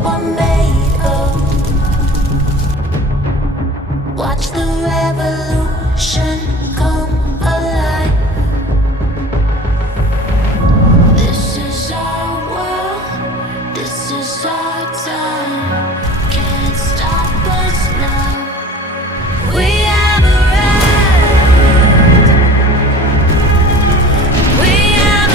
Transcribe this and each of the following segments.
were made of. Watch the revolution come alive. This is our world, this is our time. Can't stop us now. We have arrived. We have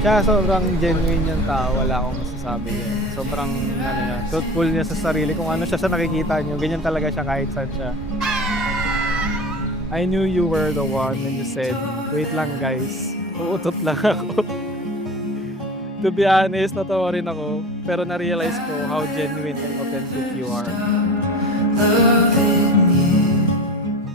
Siya sobrang genuine niyang tao, wala akong masasabi niya. Sobrang ano niya, truthful niya sa sarili. Kung ano siya sa nakikita niyo, ganyan talaga siya kahit saan siya. I knew you were the one when you said, wait lang guys, uutot lang ako. To be honest, natawa rin ako, pero na-realize ko how genuine and authentic you are.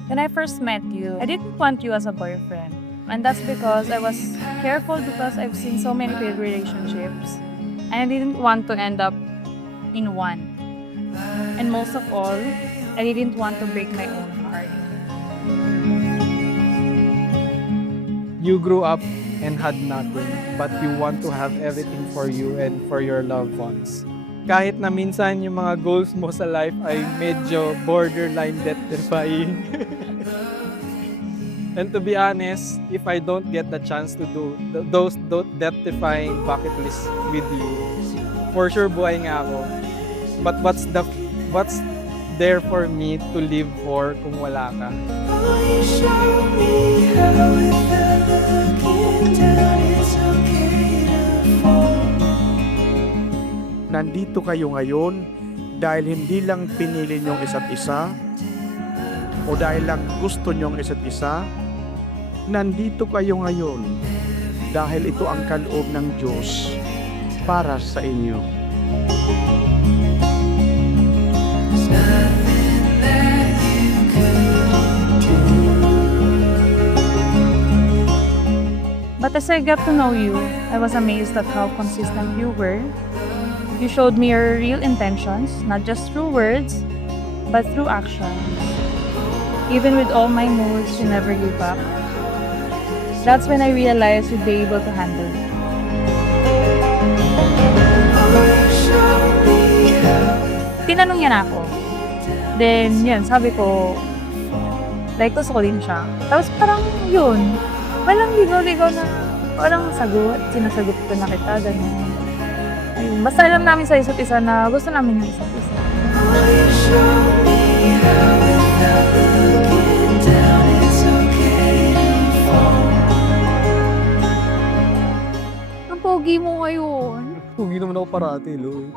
When I first met you, I didn't want you as a boyfriend. And that's because I was careful because I've seen so many failed relationships. And I didn't want to end up in one. And most of all, I didn't want to break my own heart. You grew up and had nothing, but you want to have everything for you and for your loved ones. Kahit na minsan yung mga goals mo sa life ay medyo borderline death-defying. And to be honest, if I don't get the chance to do those death-defying bucket lists with you, for sure buhay nga ako. But what's there for me to live for kung wala ka? Nandito kayo ngayon dahil hindi lang pinili niyong isa't isa o dahil lang gusto niyong isa't isa. Nandito kayo ngayon dahil ito ang kaloob ng Diyos para sa inyo. But as I got to know you, I was amazed at how consistent you were. You showed me your real intentions, not just through words, but through actions. Even with all my moods, you never give up. That's when I realized you'd be able to handle it. Tinanong niya na ako. Then, yun, sabi ko, like, gusto ko din siya. Tapos parang yun, walang ligaw-ligaw na, parang sagot, sinasagot ko na kita, gano'n. Ayun, basta alam namin sa isa't isa na gusto namin ng isa't isa. Ang pogi mo ngayon. Pugi naman ako parati, Lo.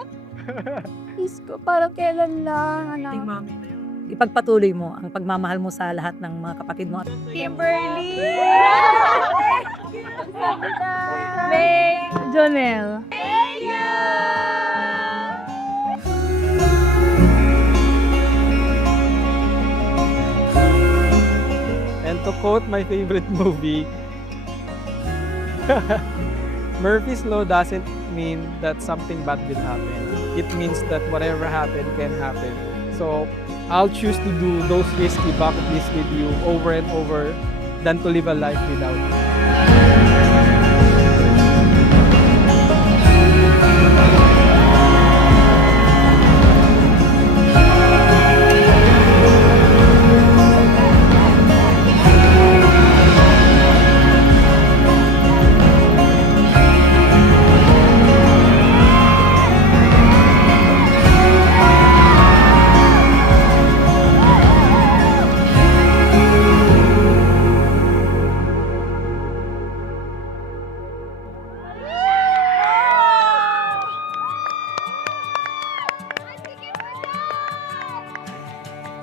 Please ko, parang kailan lang, anak. Mami na yun. Ipagpatuloy mo ang pagmamahal mo sa lahat ng mga kapatid mo. Kimberly! May Jonel. And to quote my favorite movie, Murphy's Law doesn't mean that something bad will happen. It means that whatever happened can happen. So I'll choose to do those risky bucket lists with you over and over than to live a life without you.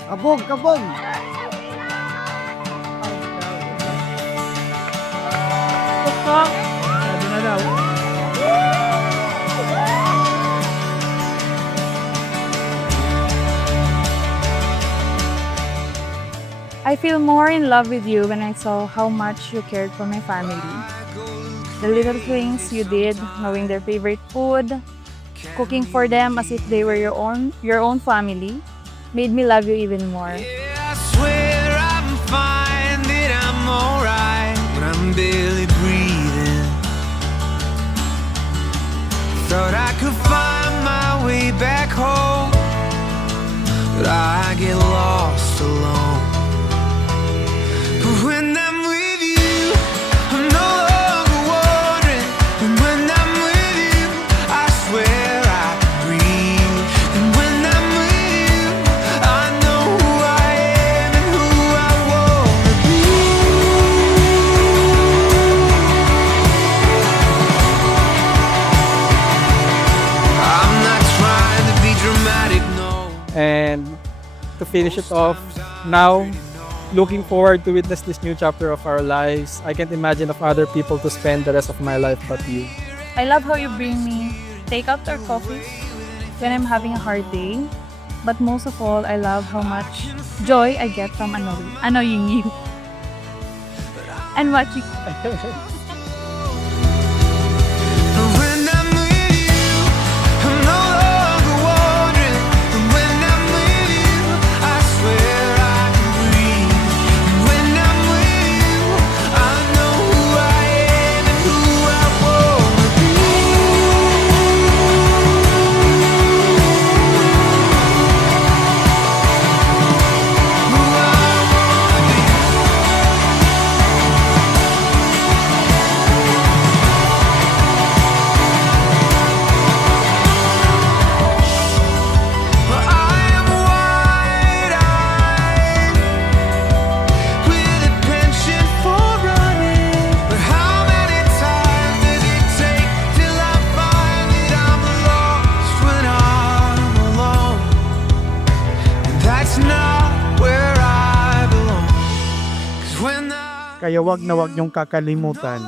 Kabog, kabog! Sabi na daw. I feel more in love with you when I saw how much you cared for my family. The little things you did, knowing their favorite food, cooking for them as if they were your own family, made me love you even more. Yeah, I swear I'm fine, that I'm alright, but I'm barely breathing. Thought I could find my way back home, but I get lost alone. But when I'm with you, I'm no longer wandering. And when I'm with you, I swear I can breathe. And when I'm with you, I know who I am and who I wanna be. I'm not trying to be dramatic, no. And to finish it off, now, looking forward to witness this new chapter of our lives. I can't imagine of other people to spend the rest of my life but you. I love how you bring me takeout or coffee when I'm having a hard day. But most of all, I love how much joy I get from annoying you. And watching. When I'm with you, I'm no longer wandering. And when I'm with you, I swear I can breathe. And when I'm with you, I know who I am and who I wanna be. Who I wanna be. I am wide-eyed with a penchant for running. But how many times does it take till I find that I'm lost when I'm alone? And that's not where I belong. 'Cause when I Kaya wag na wag niyong kakalimutan,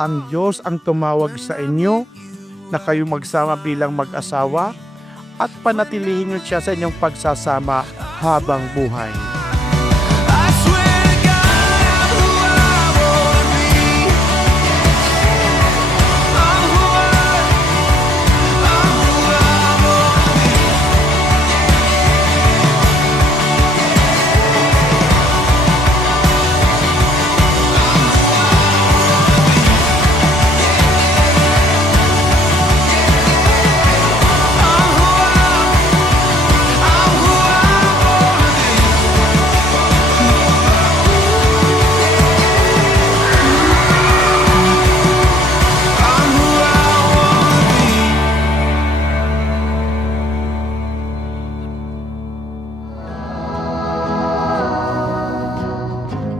ang Diyos ang tumawag sa inyo na kayo magsama bilang mag-asawa at panatilihin niyo siya sa inyong pagsasama habang buhay. I swear to God, I'm who I wanna be. I'm who I wanna be. I'm who I wanna be. I'm who I wanna be.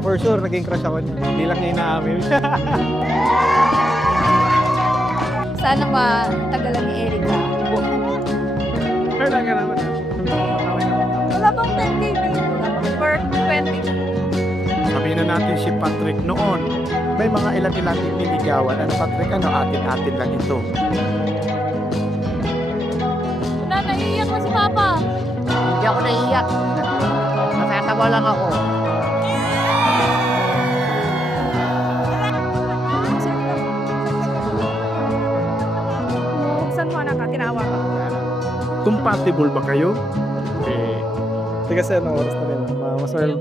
For sure, naging crush ako niya. Hindi lang niya inaamin. Sana matagalan ni Erica. Pero lang ka naman. Wala bang 10K dito? For 20. Sabihin na natin si Patrick noon, may mga ilan-ilan niligawan. Ano Patrick, ano atin-atin lang ito. Na, naiiyak na si Papa. Hindi ako naiiyak. Natatawa lang ako. Buksan mo anak, tinawa ka. Compatible ba kayo? Kasi ano, oras na rin. Mas well,